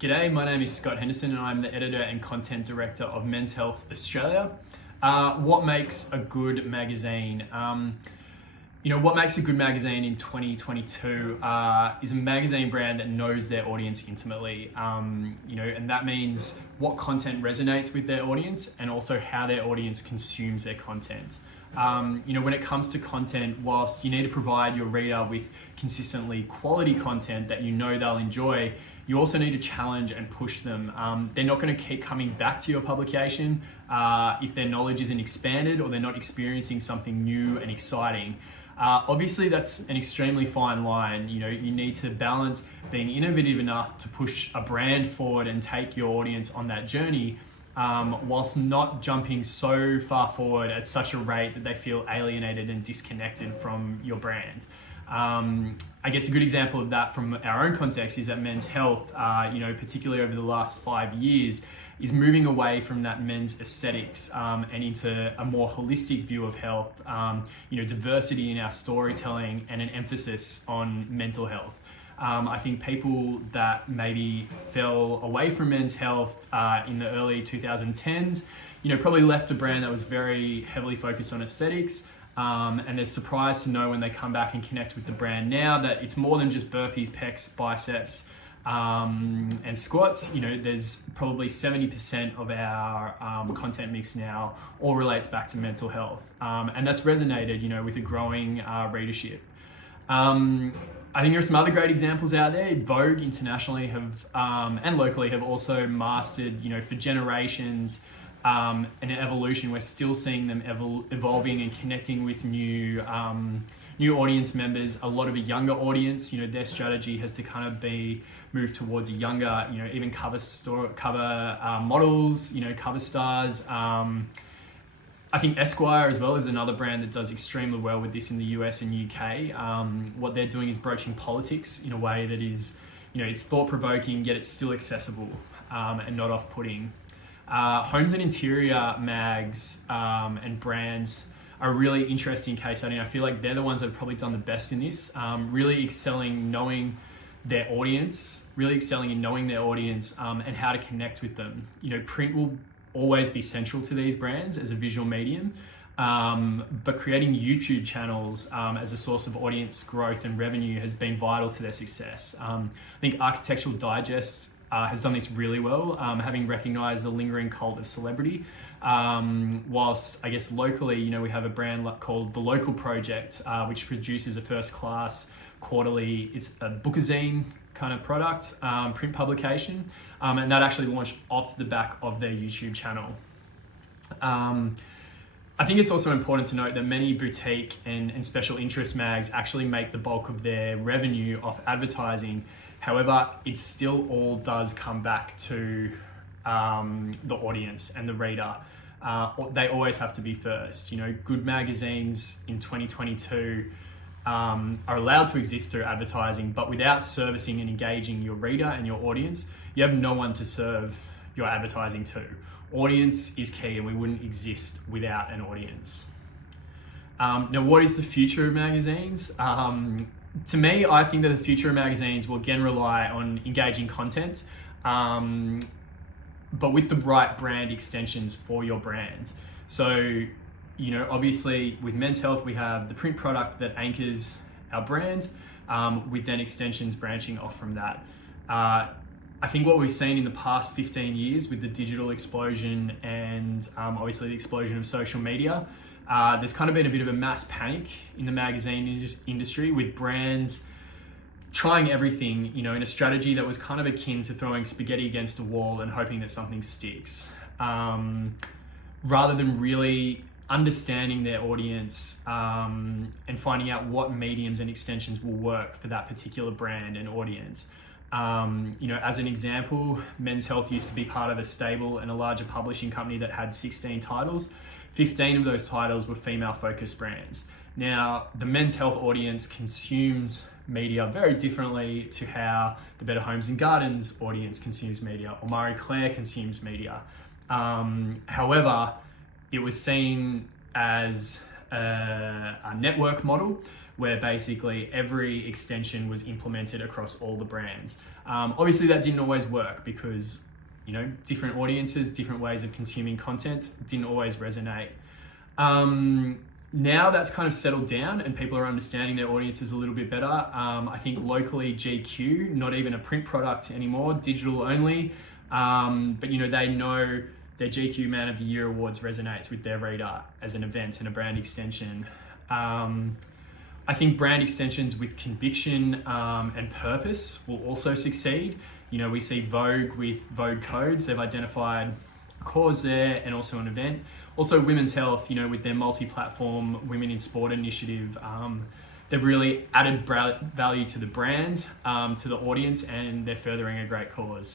G'day, my name is Scott Henderson and I'm the editor and content director of Men's Health Australia. What makes a good magazine? What makes a good magazine in 2022 is a magazine brand that knows their audience intimately. And that means what content resonates with their audience and also how their audience consumes their content. When it comes to content, whilst you need to provide your reader with consistently quality content that you know they'll enjoy, you also need to challenge and push them. They're not going to keep coming back to your publication if their knowledge isn't expanded or they're not experiencing something new and exciting. Obviously, that's an extremely fine line. You need to balance being innovative enough to push a brand forward and take your audience on that journey, whilst not jumping so far forward at such a rate that they feel alienated and disconnected from your brand. I guess a good example of that from our own context is that Men's Health, particularly over the last 5 years, is moving away from that men's aesthetics and into a more holistic view of health, diversity in our storytelling and an emphasis on mental health. I think people that maybe fell away from Men's Health in the early 2010s, probably left a brand that was very heavily focused on aesthetics. And they're surprised to know when they come back and connect with the brand now that it's more than just burpees, pecs, biceps, and squats. There's probably 70% of our content mix now all relates back to mental health. And that's resonated, with a growing readership. I think there are some other great examples out there. Vogue internationally have, and locally have also mastered, for generations, an evolution. We're still seeing them evolving and connecting with new audience members. A lot of a younger audience, their strategy has to kind of be moved towards a younger, even cover models, cover stars. I think Esquire as well is another brand that does extremely well with this in the US and UK. What they're doing is broaching politics in a way that is, it's thought-provoking, yet it's still accessible and not off-putting. Homes and interior mags and brands are a really interesting case study. I feel like they're the ones that have probably done the best in this, really excelling in knowing their audience and how to connect with them. Print will always be central to these brands as a visual medium, but creating YouTube channels as a source of audience growth and revenue has been vital to their success. I think Architectural Digest has done this really well, having recognized the lingering cult of celebrity. Whilst I guess locally, we have a brand called The Local Project, which produces a first-class quarterly, it's a bookazine kind of product, print publication, and that actually launched off the back of their YouTube channel. I think it's also important to note that many boutique and special interest mags actually make the bulk of their revenue off advertising. However, it still all does come back to the audience and the reader. They always have to be first. Good magazines in 2022 are allowed to exist through advertising, but without servicing and engaging your reader and your audience, you have no one to serve your advertising to. Audience is key, and we wouldn't exist without an audience. Now, what is the future of magazines? To me, I think that the future of magazines will again rely on engaging content, but with the right brand extensions for your brand. So, obviously with Men's Health, we have the print product that anchors our brand, with then extensions branching off from that. I think what we've seen in the past 15 years with the digital explosion and obviously the explosion of social media, there's kind of been a bit of a mass panic in the magazine industry with brands trying everything, in a strategy that was kind of akin to throwing spaghetti against a wall and hoping that something sticks, rather than really understanding their audience and finding out what mediums and extensions will work for that particular brand and audience. As an example, Men's Health used to be part of a stable and a larger publishing company that had 16 titles. 15 of those titles were female-focused brands. Now, the Men's Health audience consumes media very differently to how the Better Homes and Gardens audience consumes media or Marie Claire consumes media. However, it was seen as a network model where basically every extension was implemented across all the brands. Obviously that didn't always work because, you know, different audiences, different ways of consuming content didn't always resonate. Now that's kind of settled down and people are understanding their audiences a little bit better. I think locally GQ, not even a print product anymore, digital only. But you know, they know their GQ Man of the Year Awards resonates with their reader as an event and a brand extension. I think brand extensions with conviction and purpose will also succeed. You know, we see Vogue with Vogue codes. They've identified a cause there and also an event. Also Women's Health, you know, with their multi-platform Women in Sport initiative, they've really added value to the brand, to the audience, and they're furthering a great cause.